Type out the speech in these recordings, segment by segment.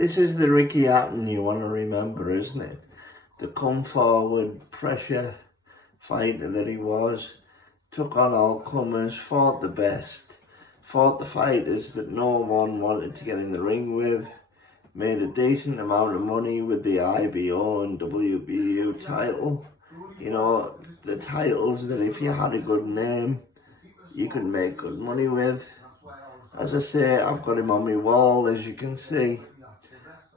This is the Ricky Hatton you want to remember, isn't it? The come forward, pressure fighter that he was, took on all comers, fought the best, fought the fighters that no one wanted to get in the ring with, made a decent amount of money with the IBO and WBU title. You know, the titles that if you had a good name, you could make good money with. As I say, I've got him on my wall, as you can see.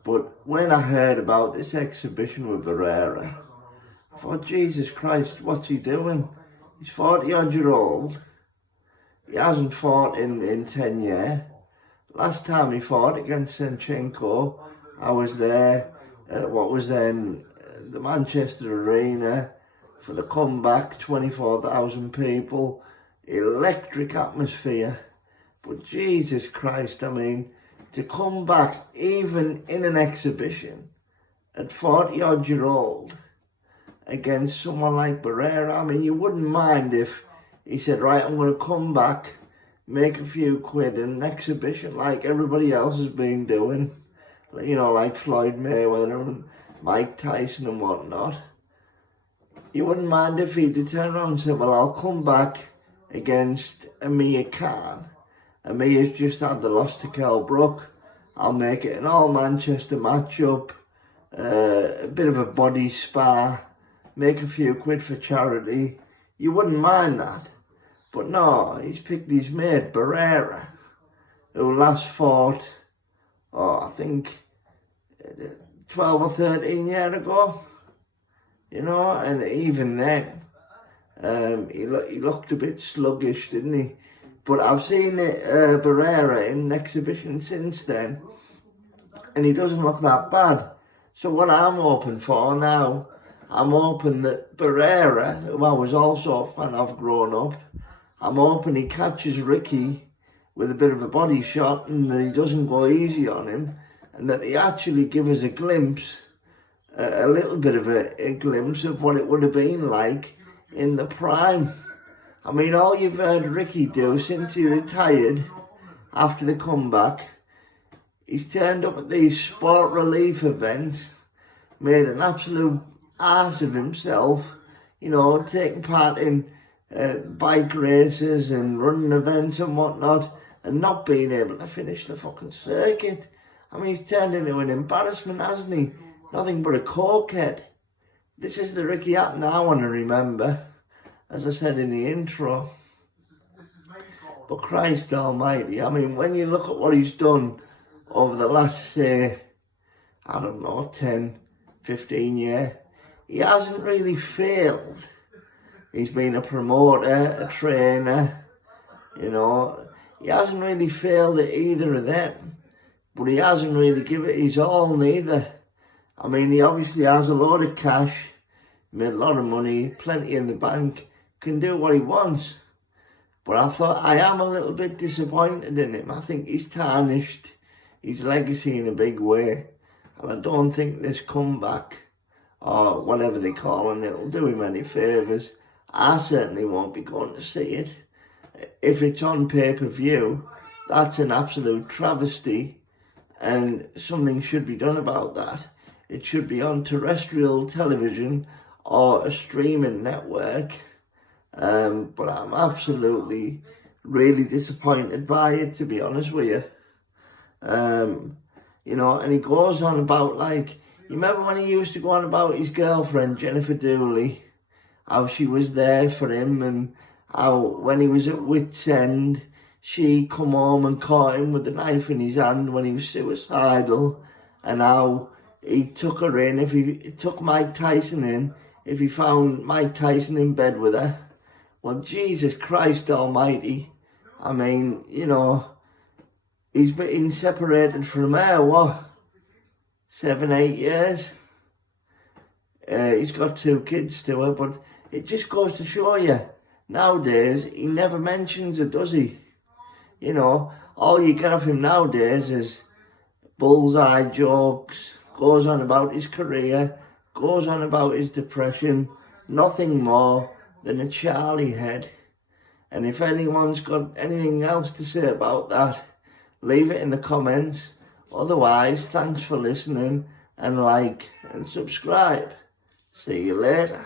But when I heard about this exhibition with Barrera, I thought, Jesus Christ, what's he doing? He's 40-odd year old. He hasn't fought in 10 years. Last time he fought against Senchenko, I was there at what was then the Manchester Arena for the comeback, 24,000 people, electric atmosphere. But Jesus Christ, I mean, to come back even in an exhibition at 40-odd year old against someone like Barrera, I mean, you wouldn't mind if he said, right, I'm going to come back, make a few quid in an exhibition like everybody else has been doing, you know, like Floyd Mayweather and Mike Tyson and whatnot. You wouldn't mind if he'd turn around and say, well, I'll come back against Amir Khan. Amir's just had the loss to Kell Brook. I'll make it an all-Manchester matchup, a bit of a body spa, make a few quid for charity. You wouldn't mind that. But no, he's picked his mate, Barrera, who last fought, I think, 12 or 13 years ago. You know, and even then, he looked a bit sluggish, didn't he? But I've seen Barrera in an exhibition since then, and he doesn't look that bad. So what I'm hoping for now, I'm hoping that Barrera, who I was also a fan of growing up, I'm hoping he catches Ricky with a bit of a body shot and that he doesn't go easy on him, and that he actually give us a glimpse, a little bit of a glimpse of what it would have been like in the prime. I mean, all you've heard Ricky do since he retired after the comeback, he's turned up at these sport relief events, made an absolute arse of himself, you know, taking part in bike races and running events and whatnot, and not being able to finish the fucking circuit. I mean, he's turned into an embarrassment, hasn't he? Nothing but a cokehead. This is the Ricky Hatton I want to remember, as I said in the intro. But Christ almighty, I mean, when you look at what he's done over the last, say, I don't know, 10, 15 years, he hasn't really failed. He's been a promoter, a trainer, you know. He hasn't really failed at either of them, but he hasn't really given it his all neither. I mean, he obviously has a lot of cash, made a lot of money, plenty in the bank, can do what he wants. But I am a little bit disappointed in him. I think he's tarnished his legacy in a big way. And I don't think this comeback, or whatever they call it, it'll do him any favours. I certainly won't be going to see it. If it's on pay-per-view, that's an absolute travesty, and something should be done about that. It should be on terrestrial television or a streaming network. But I'm absolutely really disappointed by it, to be honest with you. You know, and he goes on about, like, you remember when he used to go on about his girlfriend, Jennifer Dooley, how she was there for him, and how when he was at wit's end, she come home and caught him with a knife in his hand when he was suicidal, and how he took her in, if he took Mike Tyson in, if he found Mike Tyson in bed with her. Well, Jesus Christ almighty, I mean, you know, he's been separated from her, what, 7, 8 years? He's got 2 kids to her, but it just goes to show you, nowadays, he never mentions it, does he? You know, all you get of him nowadays is bullseye jokes, goes on about his career, goes on about his depression, nothing more than a Charlie head. And if anyone's got anything else to say about that, leave it in the comments, Otherwise, thanks for listening, and like and subscribe. See you later.